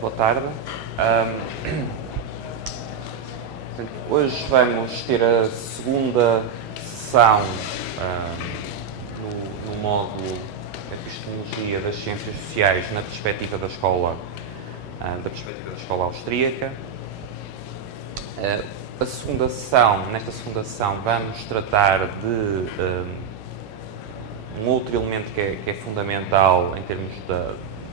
Boa tarde. Hoje vamos ter a segunda sessão no módulo Epistemologia das Ciências Sociais na perspectiva da escola austríaca. Nesta segunda sessão, vamos tratar de um outro elemento que é fundamental em termos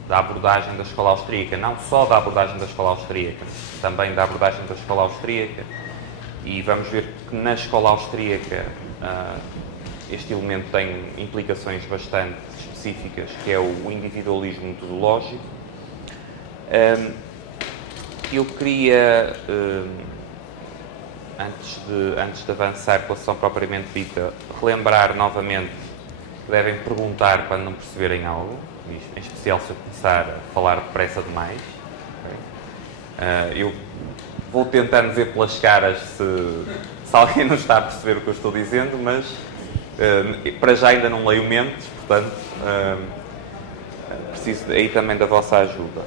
da abordagem da escola austríaca, não só da abordagem da escola austríaca, também da abordagem da escola austríaca, e vamos ver que na escola austríaca este elemento tem implicações bastante específicas, que é o individualismo metodológico. Eu queria, antes de avançar com a sessão propriamente dita, relembrar novamente que devem perguntar quando não perceberem algo, em especial se eu começar a falar depressa demais. Okay? Eu vou tentando ver pelas caras se alguém não está a perceber o que eu estou dizendo, mas para já ainda não leio mentes, portanto preciso aí também da vossa ajuda.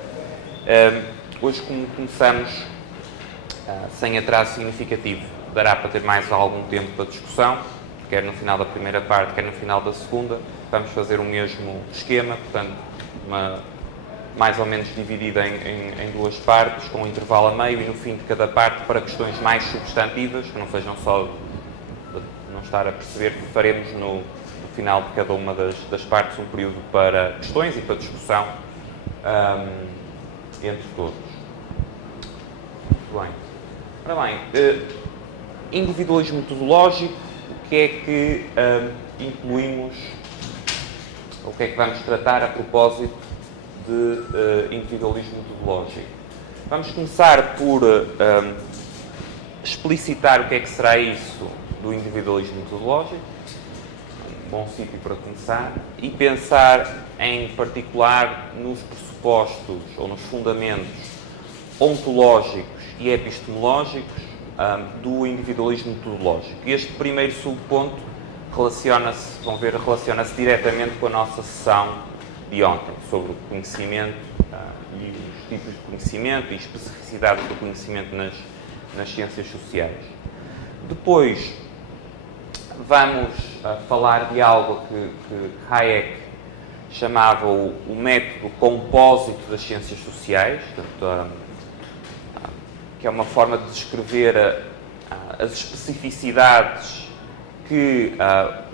Hoje, como começamos sem atraso significativo, dará para ter mais algum tempo para discussão, quer no final da primeira parte, quer no final da segunda. Vamos fazer o mesmo esquema, portanto, mais ou menos dividida em duas partes, com um intervalo a meio, e no fim de cada parte, para questões mais substantivas, que não sejam só de não estar a perceber, faremos no final de cada uma das partes um período para questões e para discussão entre todos. Muito bem. Ora bem, individualismo metodológico, o que é que incluímos, o que é que vamos tratar a propósito de individualismo metodológico? Vamos começar por explicitar o que é que será isso do individualismo metodológico, um bom sítio para começar, e pensar em particular nos pressupostos ou nos fundamentos ontológicos e epistemológicos do individualismo metodológico. Este primeiro subponto relaciona-se diretamente com a nossa sessão de ontem, sobre o conhecimento e os tipos de conhecimento e especificidades do conhecimento nas ciências sociais. Depois, vamos falar de algo que Hayek chamava o método compósito das ciências sociais, portanto, que é uma forma de descrever as especificidades que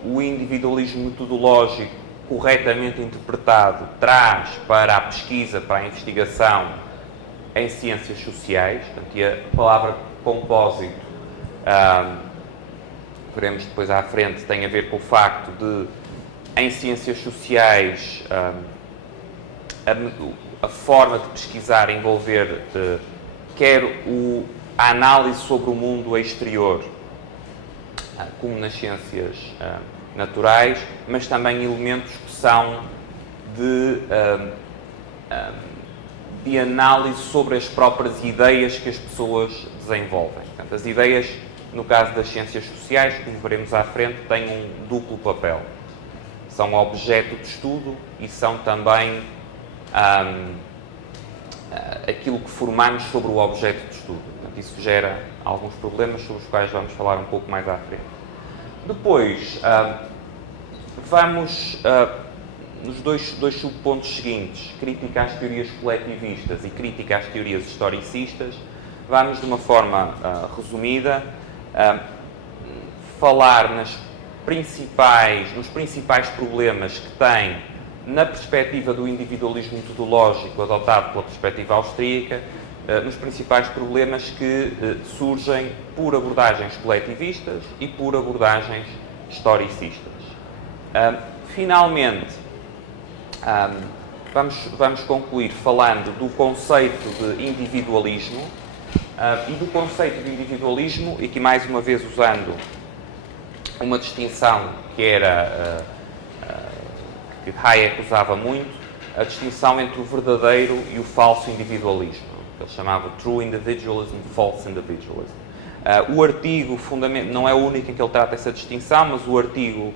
o individualismo metodológico, corretamente interpretado, traz para a pesquisa, para a investigação em ciências sociais. Portanto, e a palavra compósito, veremos depois à frente, tem a ver com o facto de, em ciências sociais, a forma de pesquisar envolver quer a análise sobre o mundo exterior, como nas ciências naturais, mas também elementos que são de análise sobre as próprias ideias que as pessoas desenvolvem. Portanto, as ideias, no caso das ciências sociais, como veremos à frente, têm um duplo papel. São objeto de estudo e são também aquilo que formamos sobre o objeto de estudo. Portanto, isso gera alguns problemas sobre os quais vamos falar um pouco mais à frente. Depois, vamos nos dois subpontos seguintes, crítica às teorias coletivistas e crítica às teorias historicistas. Vamos, de uma forma resumida, falar nos principais problemas que tem, na perspectiva do individualismo metodológico adotado pela perspectiva austríaca, nos principais problemas que surgem por abordagens coletivistas e por abordagens historicistas. Finalmente, vamos concluir falando do conceito de individualismo e do conceito de individualismo, e aqui mais uma vez usando uma distinção que Hayek usava muito, a distinção entre o verdadeiro e o falso individualismo. Ele chamava True Individualism, False Individualism. O artigo não é o único em que ele trata essa distinção, mas o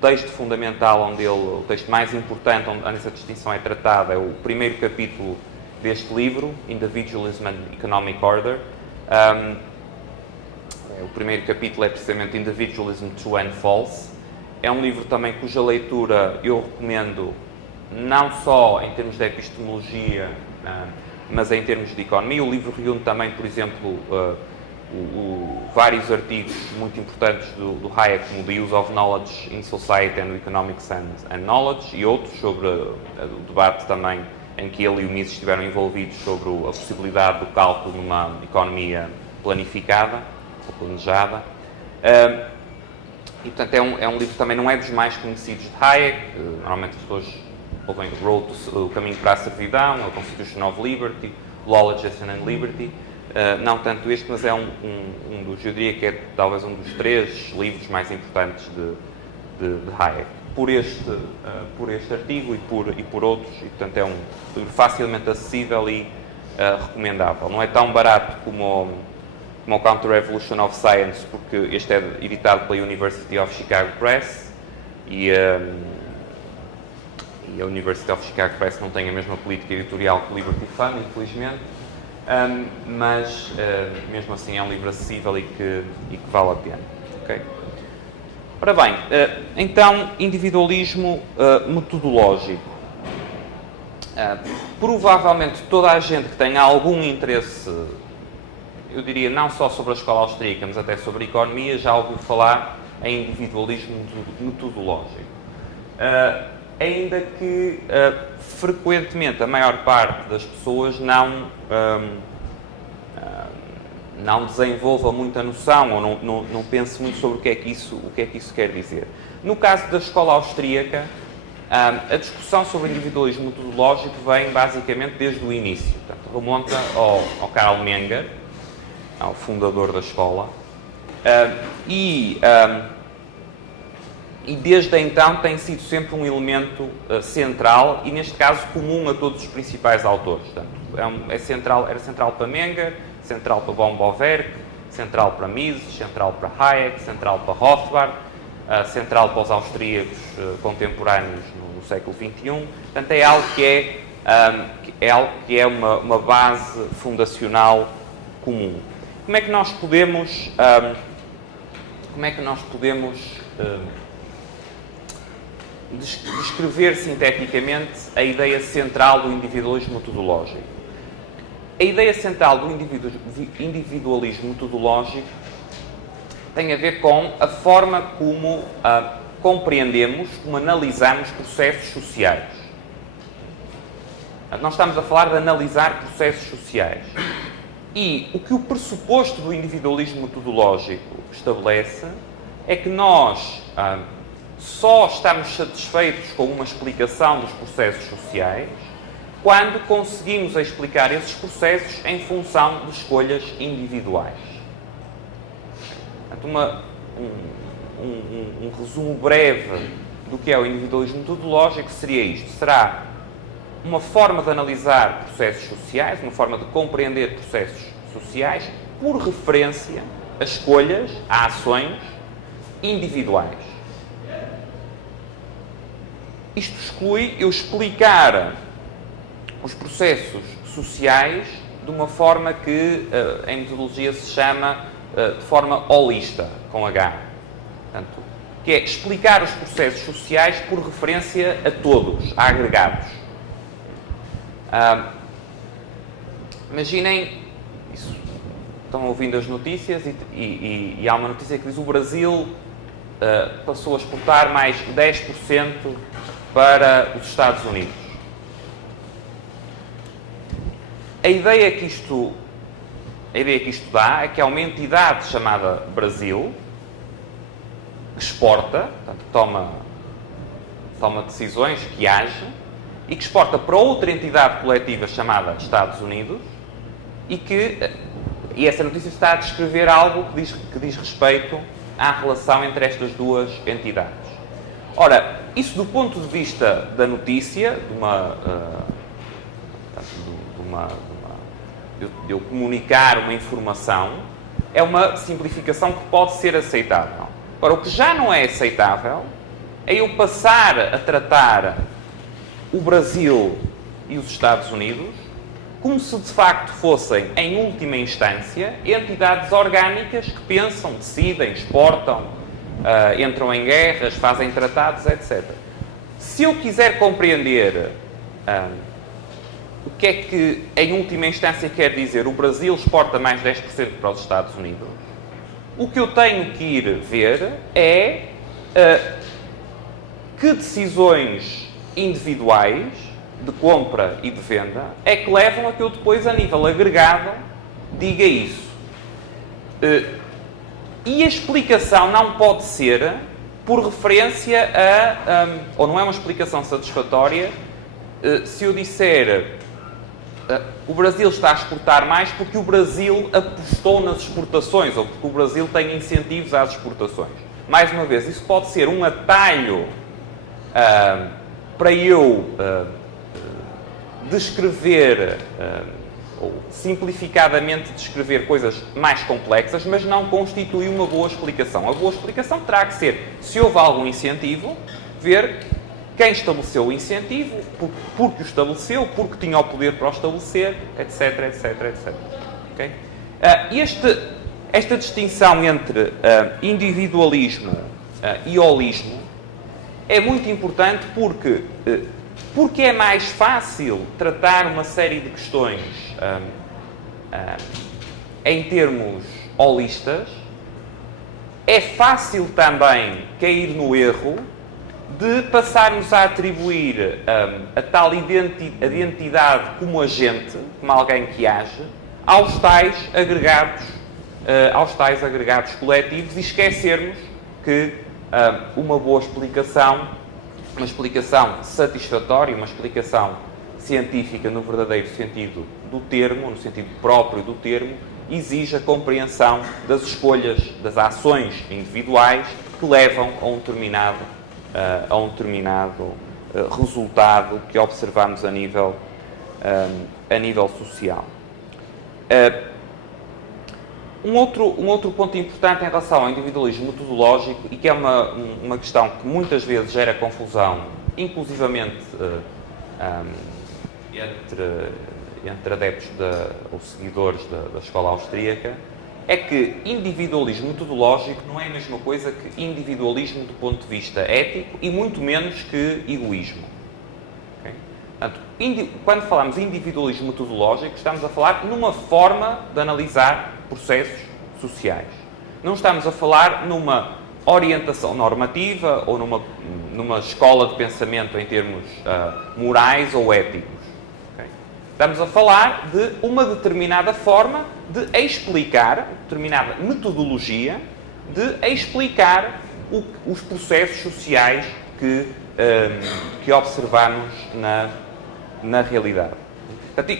texto fundamental o texto mais importante onde essa distinção é tratada, é o primeiro capítulo deste livro, Individualism and Economic Order. O primeiro capítulo é precisamente Individualism, True and False. É um livro também cuja leitura eu recomendo não só em termos de epistemologia, mas em termos de economia. O livro reúne também, por exemplo, vários artigos muito importantes do Hayek, como The Use of Knowledge in Society and Economics and Knowledge, e outros sobre o debate também em que ele e o Mises estiveram envolvidos sobre a possibilidade do cálculo numa economia planificada ou planejada. E, portanto, é um livro que também não é dos mais conhecidos de Hayek. Normalmente as pessoas ouvem o Caminho para a Servidão, a Constitution of Liberty, Law, Legislation and Liberty. Não tanto este, mas é um dos, eu diria que é talvez um dos 3 livros mais importantes de Hayek. Por este artigo e por outros, e portanto é um livro facilmente acessível e recomendável. Não é tão barato como o Counter-Revolution of Science, porque este é editado pela University of Chicago Press e a University of Chicago Press não tem a mesma política editorial que o Liberty Fund, infelizmente, mas mesmo assim é um livro acessível e que vale a pena. Okay? Ora bem, então, individualismo metodológico. Provavelmente toda a gente que tenha algum interesse, eu diria não só sobre a escola austríaca, mas até sobre a economia, já ouviu falar em individualismo metodológico. Ainda que frequentemente a maior parte das pessoas não desenvolva muita noção ou não pense muito sobre o que é que isso quer dizer. No caso da escola austríaca, a discussão sobre o individualismo metodológico vem basicamente desde o início. Portanto, remonta ao Karl Menger, ao fundador da escola, e desde então tem sido sempre um elemento central e, neste caso, comum a todos os principais autores. Portanto, era central para Menger, central para von Beauverk, central para Mises, central para Hayek, central para Rothbard, central para os austríacos contemporâneos no século XXI. Portanto, é algo que é uma base fundacional comum. Como é que nós podemos descrever sinteticamente a ideia central do individualismo metodológico? A ideia central do individualismo metodológico tem a ver com a forma como compreendemos, como analisamos processos sociais. Nós estamos a falar de analisar processos sociais. E o que o pressuposto do individualismo metodológico estabelece é que nós só estamos satisfeitos com uma explicação dos processos sociais quando conseguimos explicar esses processos em função de escolhas individuais. Portanto, um resumo breve do que é o individualismo metodológico seria isto. Será uma forma de analisar processos sociais, uma forma de compreender processos sociais por referência a escolhas, a ações individuais. Isto exclui eu explicar os processos sociais de uma forma que em metodologia se chama de forma holista, com H. Portanto, que é explicar os processos sociais por referência a todos, a agregados. Imaginem, estão ouvindo as notícias e há uma notícia que diz que o Brasil passou a exportar mais 10% para os Estados Unidos. A ideia que isto dá é que há uma entidade chamada Brasil que exporta, portanto, toma decisões, que age, e que exporta para outra entidade coletiva chamada Estados Unidos e essa notícia está a descrever algo que diz respeito à relação entre estas duas entidades. Ora, isso do ponto de vista da notícia, de eu comunicar uma informação, é uma simplificação que pode ser aceitável. Agora, o que já não é aceitável é eu passar a tratar o Brasil e os Estados Unidos como se de facto fossem, em última instância, entidades orgânicas que pensam, decidem, exportam, entram em guerras, fazem tratados, etc. Se eu quiser compreender o que é que, em última instância, quer dizer o Brasil exporta mais 10% para os Estados Unidos, o que eu tenho que ir ver é que decisões individuais de compra e de venda é que levam a que eu depois, a nível agregado, diga isso. E a explicação não pode ser por referência ou não é uma explicação satisfatória se eu disser o Brasil está a exportar mais porque o Brasil apostou nas exportações ou porque o Brasil tem incentivos às exportações. Mais uma vez, isso pode ser um atalho para eu descrever, ou simplificadamente descrever coisas mais complexas, mas não constitui uma boa explicação. A boa explicação terá que ser, se houve algum incentivo, ver quem estabeleceu o incentivo, porque o estabeleceu, porque tinha o poder para o estabelecer, etc, etc, etc. Okay? Esta distinção entre individualismo e holismo é muito importante porque é mais fácil tratar uma série de questões em termos holistas. É fácil também cair no erro de passarmos a atribuir a tal identidade como agente, como alguém que age, aos tais agregados coletivos e esquecermos que uma boa explicação, uma explicação satisfatória, uma explicação científica no verdadeiro sentido do termo, no sentido próprio do termo, exige a compreensão das escolhas, das ações individuais que levam a um determinado resultado que observamos a nível social. Um outro ponto importante em relação ao individualismo metodológico, e que é uma questão que muitas vezes gera confusão, inclusivamente entre adeptos ou seguidores da escola austríaca, é que individualismo metodológico não é a mesma coisa que individualismo do ponto de vista ético e muito menos que egoísmo. Okay? Portanto, quando falamos de individualismo metodológico, estamos a falar numa forma de analisar processos sociais. Não estamos a falar numa orientação normativa ou numa escola de pensamento em termos morais ou éticos. Okay? Estamos a falar de uma determinada forma de explicar, determinada metodologia de explicar os processos sociais que observamos na realidade. Portanto,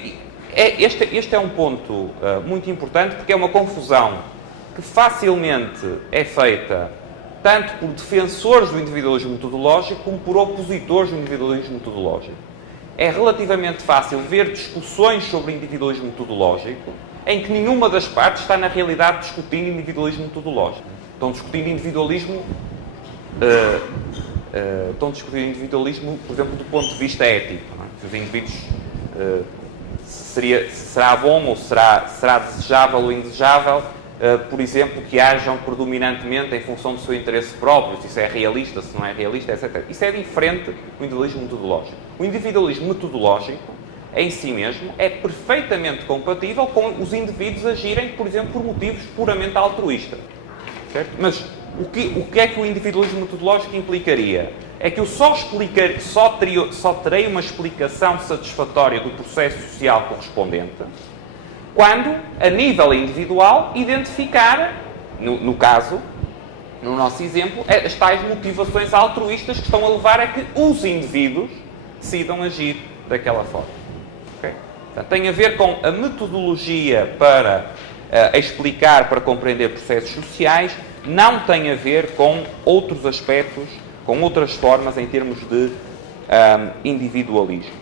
este é um ponto muito importante porque é uma confusão que facilmente é feita tanto por defensores do individualismo metodológico como por opositores do individualismo metodológico. É relativamente fácil ver discussões sobre individualismo metodológico em que nenhuma das partes está, na realidade, discutindo individualismo metodológico. Estão discutindo individualismo, por exemplo, do ponto de vista ético. Não é? Se os indivíduos será bom ou será desejável ou indesejável, por exemplo, que hajam predominantemente em função do seu interesse próprio, se isso é realista, se não é realista, etc. Isso é diferente do individualismo metodológico. O individualismo metodológico, em si mesmo, é perfeitamente compatível com os indivíduos agirem, por exemplo, por motivos puramente altruístas. Certo? Mas o que é que o individualismo metodológico implicaria? É que eu só terei uma explicação satisfatória do processo social correspondente quando, a nível individual, identificar, no nosso exemplo, as tais motivações altruístas que estão a levar a que os indivíduos decidam agir daquela forma. Okay? Portanto, tem a ver com a metodologia para explicar, para compreender processos sociais, não tem a ver com outros aspectos, com outras formas em termos de individualismo.